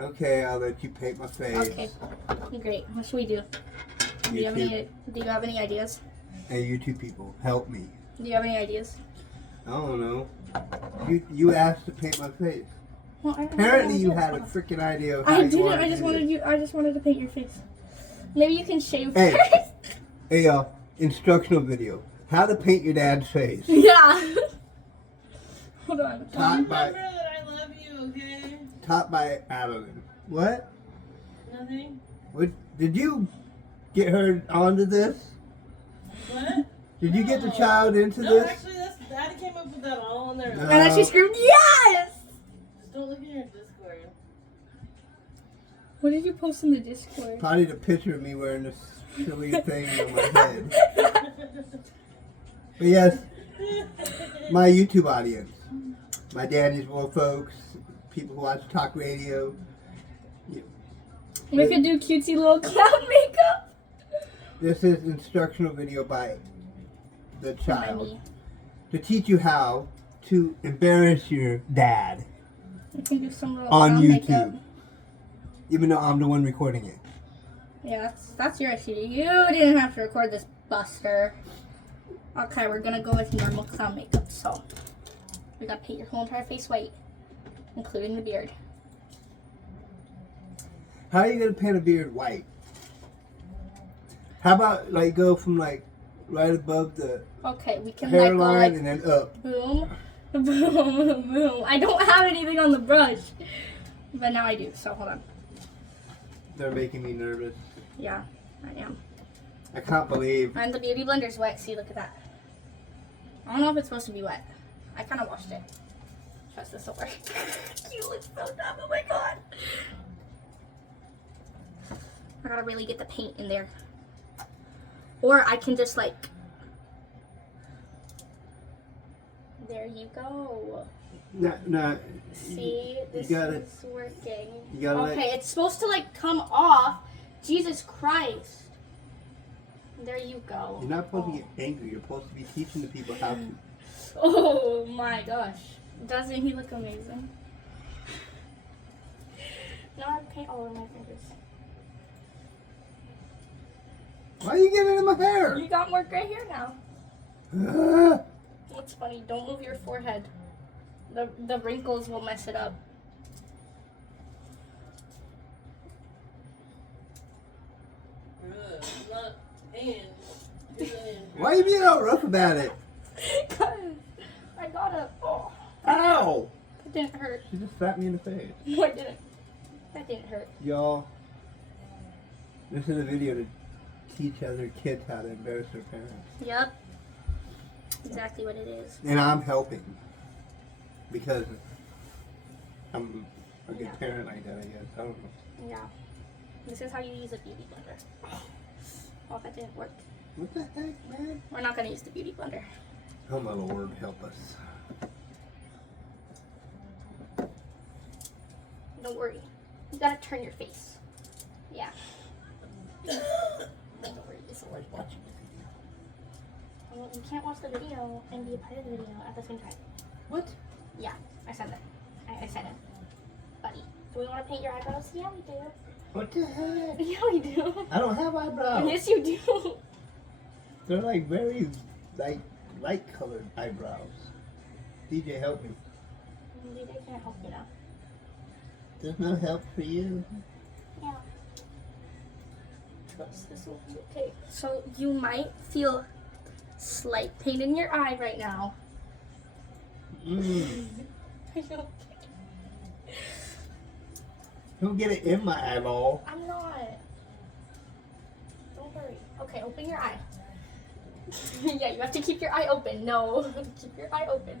Okay, I'll let you paint my face. Okay, great. What should we do? Do you have any ideas? Hey, you two people, help me. Do you have any ideas? I don't know. You asked to paint my face. Well, Apparently, you had a freaking idea of how I you didn't. wanted I just to do wanted this. you. I just wanted to paint your face. Maybe you can shave Hey. first. Hey, y'all. Instructional video. How to paint your dad's face. Yeah. Hold on. Taught by, Remember that I love you, okay? taught by Adalynn. What? Nothing? What? Did you get her onto this? What? Did you get the child into No, this? actually, Daddy came up with that all on their own. No. And then she screamed, "Yes!" Just don't look at your Discord. What did you post in the Discord? Probably the picture of me wearing this silly thing on my head. But yes, my YouTube audience, my Danny's World folks, people who watch talk radio. We could do cutesy little clown makeup. This is instructional video by the By child me. to teach you how to embarrass your dad We can do some little on clown YouTube. makeup. Even though I'm the one recording it. Yeah, that's your issue. You didn't have to record this, Buster. Okay, we're gonna go with normal clown makeup. So, we gotta paint your whole entire face white, including the beard. How are you gonna paint a beard white? How about like go from like right above the Okay, we can hairline like and then up? boom, boom, boom. I don't have anything on the brush, but now I do. So hold on. They're making me nervous. Yeah, I am. I can't believe. And the beauty blender's wet. See, look at that. I don't know if it's supposed to be wet. I kind of washed it. Trust this will work. You look so dumb. Oh my god. I gotta really get the paint in there. Or I can just like. There you go. No. See, this gotta- is working. you gotta let- Okay, it's supposed to like come off. Jesus Christ. There you go. You're not supposed to get angry. You're supposed to be teaching the people how to. Oh my gosh. Doesn't he look amazing? Now I paint all over my fingers. Why are you getting in my hair? You got more gray hair now. Ah, What's funny, don't move your forehead. The wrinkles will mess it up. Not in. why are you being all rough about it? Cause I got a. Oh, Ow! that didn't hurt. She just slapped me in the face. No, I didn't. That didn't hurt. Y'all, this is a video to teach other kids how to embarrass their parents. Yep. Exactly what it is. And I'm helping. Because I'm a good Yeah. parent like that, I guess. I don't know. Yeah. This is how you use a beauty blender. Oh, that didn't work. What the heck, man? We're not gonna use the beauty blender. Oh, my Lord, help us. Don't worry. You gotta turn your face. Yeah. Don't worry, it's already watching the video. Well, you can't watch the video and be a part of the video at the same time. What? Yeah, I said that. I said it. Buddy, do we want to paint your eyebrows? Yeah, we do. What the heck? Yeah, we do. I don't have eyebrows. Yes, you do. They're like very light colored eyebrows. DJ, help me. DJ can't help you now. There's no help for you. Yeah. Trust this will be okay. So you might feel slight pain in your eye right now. Are you okay? Don't get it in my eyeball. I'm not. Don't worry. Okay, open your eye. Yeah, you have to keep your eye open. No, keep your eye open.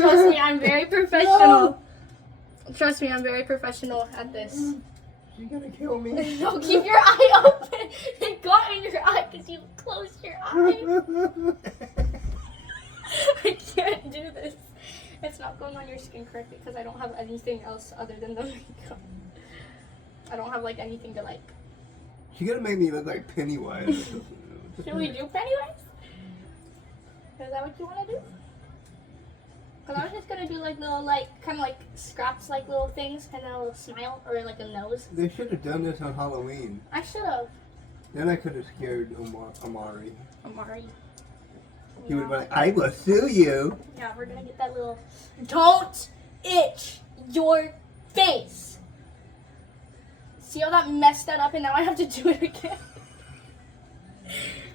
Trust me, I'm very professional. No. Trust me, I'm very professional at this. You're gonna kill me. No, keep your eye open. It got in your eye because you closed your eye. I can't do this. It's not going on your skin correctly because I don't have anything else other than the makeup. I don't have like anything to like. She's gonna make me look like Pennywise. Should we do Pennywise? Is that what you want to do? Cause I was just gonna do like little, like, kind of like scraps, like little things, and then a little smile, or like a nose. They should have done this on Halloween. I should have. Then I could have scared Amari. Amari. He would have been like, I will sue you. Yeah, we're gonna get that little. Don't itch your face. See how that messed that up, and now I have to do it again.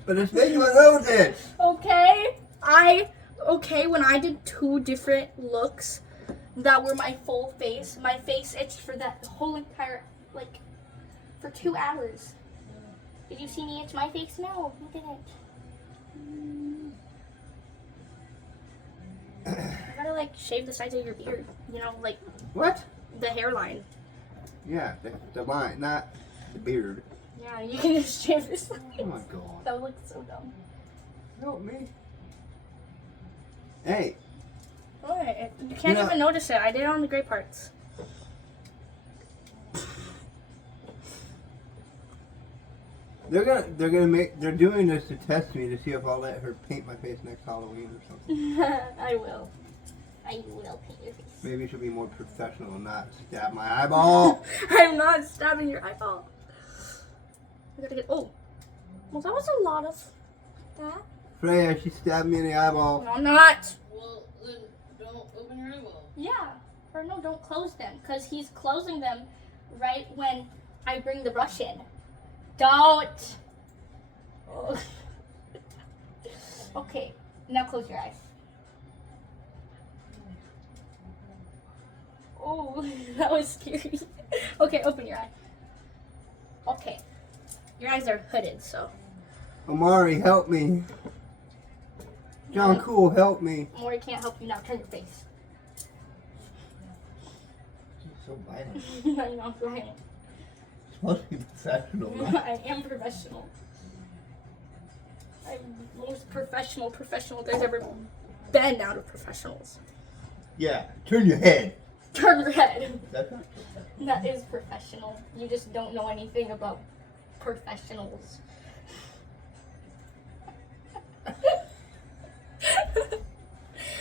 But it's making my nose itch. Okay, when I did 2 different looks that were my full face itched for that whole entire, like, for 2 hours. Did you see me itch my face? No, you didn't. You gotta, like, shave the sides of your beard. You know, like, What? the hairline. Yeah, the line, not the beard. Yeah, you can just shave this. Oh my god. That would look so dumb. Help me. Hey, What? You can't know- even notice it. I did it on the gray parts. they're doing this to test me to see if I'll let her paint my face next Halloween or something. I will paint your face. Maybe she'll be more professional and not stab my eyeball. I'm not stabbing your eyeball. I gotta get. Oh, well, that was a lot of that. Freya, she stabbed me in the eyeball. No, I'm not. Well, then don't open your eyeball. Yeah, or no, don't close them, because he's closing them right when I bring the brush in. Don't. Oh. Okay, now close your eyes. Oh, that was scary. Okay, open your eye. Okay, your eyes are hooded, so. Amari, help me. John Cool, help me. Maury can't help you now. Turn your face. She's so violent. I'm not violent. Supposed to be professional, right? I am professional. I'm the most professional there's ever been out of professionals. Yeah, turn your head. Turn your head. That's not That is professional. You just don't know anything about professionals.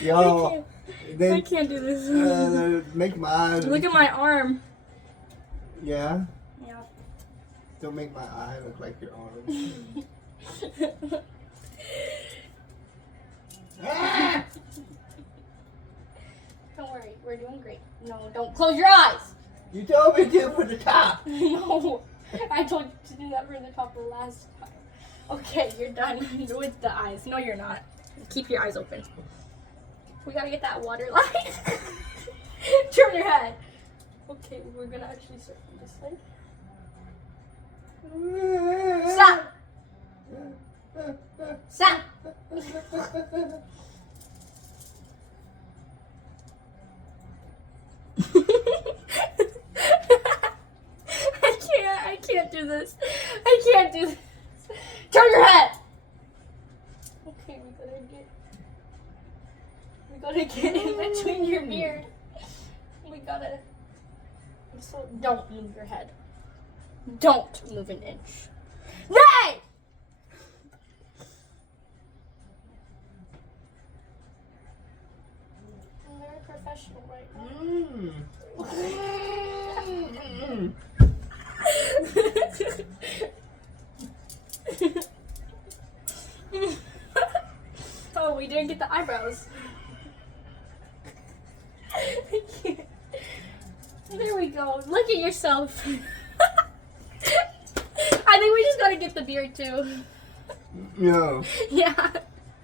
Yo, I can't do this. they're making my eyes. Look at my arm. Yeah, Yeah. don't make my eye look like your arm. Ah! Don't worry, we're doing great. No, don't close your eyes. You told me to for the top. No, I told you to do that for the top of the last time. Okay, you're done with the eyes. No, you're not. Keep your eyes open. We gotta get that water line. Turn your head. Okay, we're gonna actually start from this side. Stop! Stop! I can't do this. I can't do this. Turn your head! Okay, we gotta get in between your beard. We gotta. So don't move your head. Don't move an inch. Nay! I'm very professional right now. Oh, we didn't get the eyebrows. I can't. There we go. Look at yourself. I think we just gotta get the beard too. No, Yeah.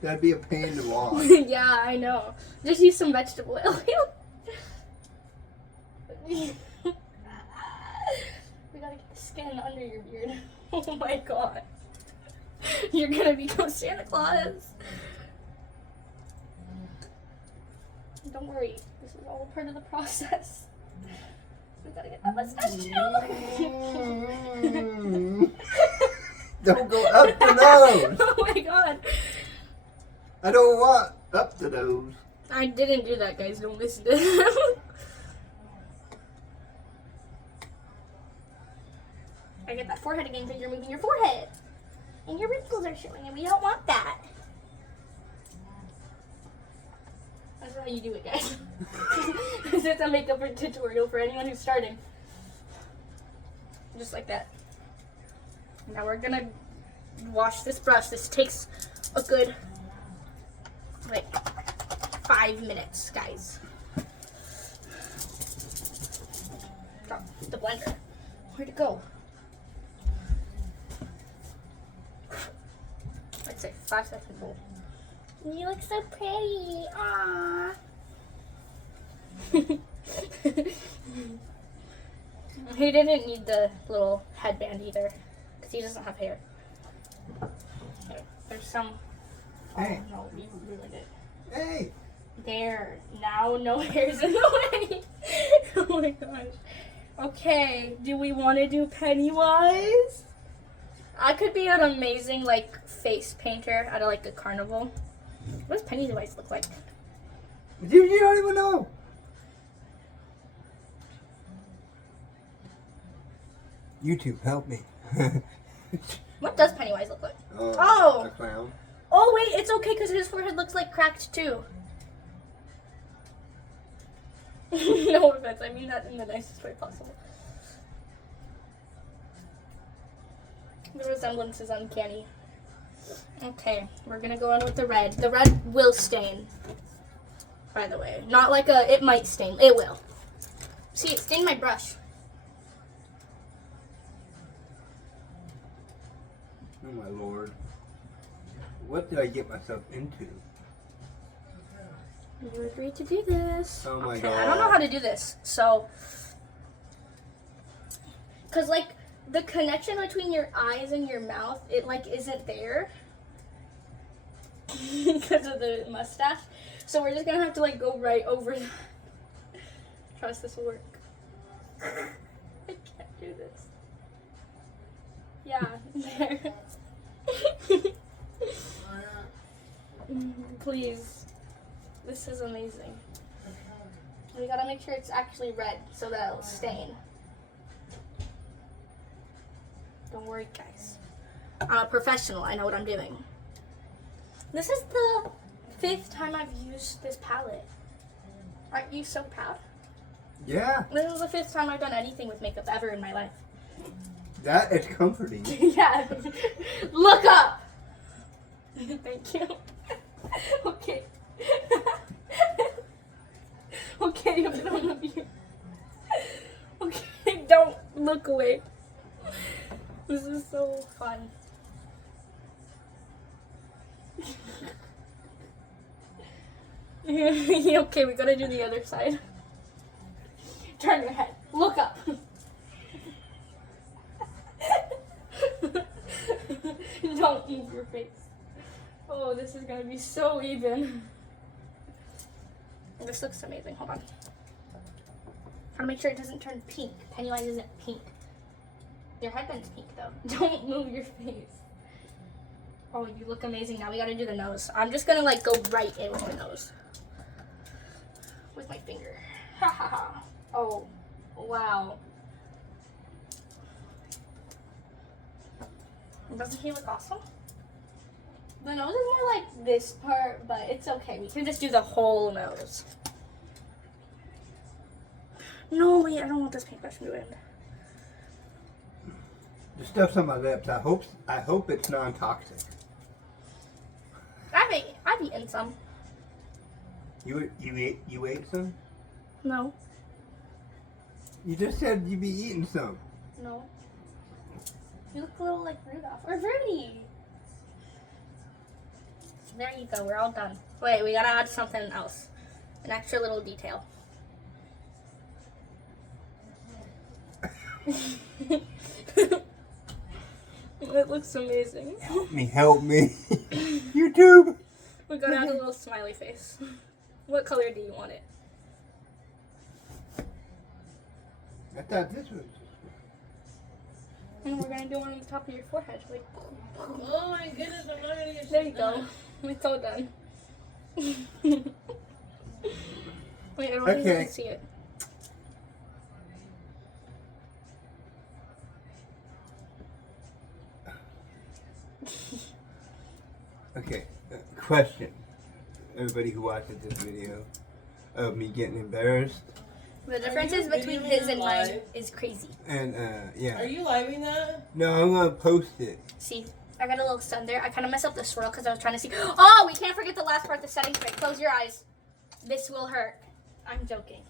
that'd be a pain to wash. Yeah, I know. Just use some vegetable oil. We gotta get the skin under your beard. Oh my god. You're gonna become Santa Claus. Don't worry. This is all part of the process. We gotta get that mustache too. Don't go up the nose. Oh my god. I don't want up the nose. I didn't do that, guys. Don't listen to him. I get that forehead again because you're moving your forehead. And your wrinkles are showing and we don't want that. That's why you do it, guys. This is a makeup tutorial for anyone who's starting. Just like that. Now we're gonna wash this brush. This takes a good, like, 5 minutes, guys. Oh, the blender. Where'd it go? I'd say 5 seconds old. You look so pretty. Aww. He didn't need the little headband either, because he doesn't have hair. Okay, there's some. Hey. Oh no, we ruined it. Hey! There. Now no hair's in the way. Oh my gosh. Okay, do we want to do Pennywise? I could be an amazing, like, face painter at, like, a carnival. What does Pennywise look like? Dude, you don't even know. YouTube, help me. What does Pennywise look like? A Oh! clown. Oh, wait, it's okay because his forehead looks like cracked, too. No offense, I mean that in the nicest way possible. The resemblance is uncanny. Okay, we're gonna go in with the red. The red will stain, by the way. Not like a, it might stain. It will. See, it stained my brush. Oh my lord. What did I get myself into? You agreed to do this. Oh my okay, god. I don't know how to do this, so. Because, like, the connection between your eyes and your mouth, it, like, isn't there. Because of the mustache. So we're just going to have to, like, go right over that. Trust this will work. I can't do this. Yeah, there. Please. This is amazing. We gotta make sure it's actually red so that it'll stain. Don't worry, guys. I'm a professional. I know what I'm doing. This is the 5th time I've used this palette. Aren't you so proud? Yeah, This is the 5th time I've done anything with makeup ever in my life. that is comforting. Yeah. Look up! Thank you. Okay. Okay, I'm done with you. Okay, don't look away. This is so fun. Okay, we gotta do the other side. Turn your head. Look up. Don't move your face. Oh, this is gonna be so even. This looks amazing. Hold on. Gotta make sure it doesn't turn pink. Pennywise isn't pink. Your headband's pink though. Don't move your face. Oh, you look amazing. Now we gotta do the nose. I'm just gonna like go right in with the nose. With my finger. Ha ha ha. Oh, wow. Doesn't he look awesome? The nose is more like this part, but it's okay. We can just do the whole nose. No, wait, I don't want this paintbrush moving. The stuff's on my lips. I hope it's non-toxic. I've eaten some. You ate some? No. You just said you'd be eating some. No. You look a little like Rudolph. Or Rudy. There you go. We're all done. Wait, we gotta add something else. An extra little detail. It looks amazing. Help me, help me. YouTube. We gotta add a little smiley face. What color do you want it? I thought this was. And we're gonna do one on the top of your forehead. Like, Oh my goodness, I'm not gonna get there shit you go. done. It's all done. Wait, I don't think you Okay. can see it. Okay, question. Everybody who watches this video. of me getting embarrassed. The differences you between videoing his and mine live? is crazy. And yeah. Are you living that? No, I'm gonna post it. See, I got a little sun there. I kind of messed up the swirl because I was trying to see. Oh, we can't forget the last part, the setting spray. Close your eyes. This will hurt. I'm joking.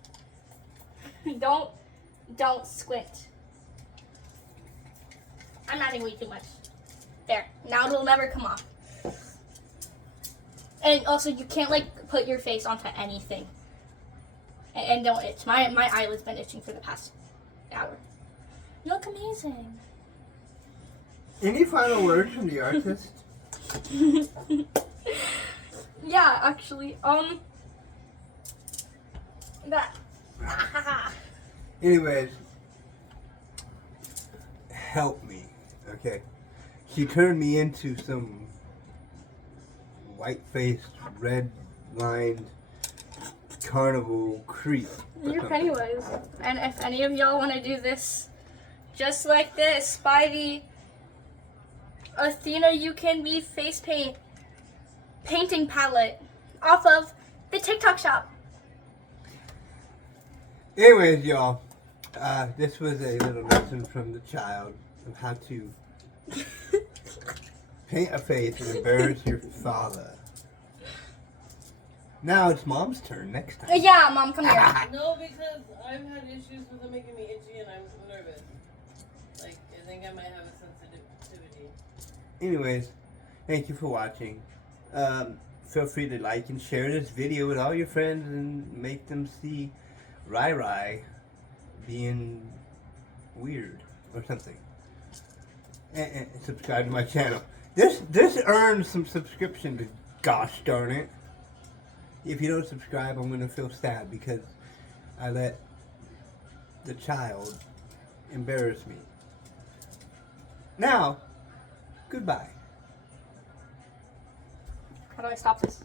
Don't squint. I'm adding way too much. There. Now it'll never come off. And also, you can't like put your face onto anything. And don't itch. My eyelid's been itching for the past hour. You look amazing. Any final words from the artist? Yeah, actually. That. Anyways, help me, okay? She turned me into some white-faced, red-lined carnival creep. or You're something. Pennywise. And if any of y'all want to do this, just like this, buy the Athena You Can Be face painting palette off of the TikTok shop. Anyways, y'all, this was a little lesson from the child of how to paint a face and embarrass your father. Now it's Mom's turn next time. Yeah, Mom, come here. No, because I've had issues with it making me itchy and I'm nervous. Like, I think I might have a sensitivity. Anyways, thank you for watching. Feel free to like and share this video with all your friends and make them see Rai being weird or something. And subscribe to my channel. This earns some subscription, to gosh darn it. If you don't subscribe, I'm going to feel sad because I let the child embarrass me. Now, goodbye. How do I stop this?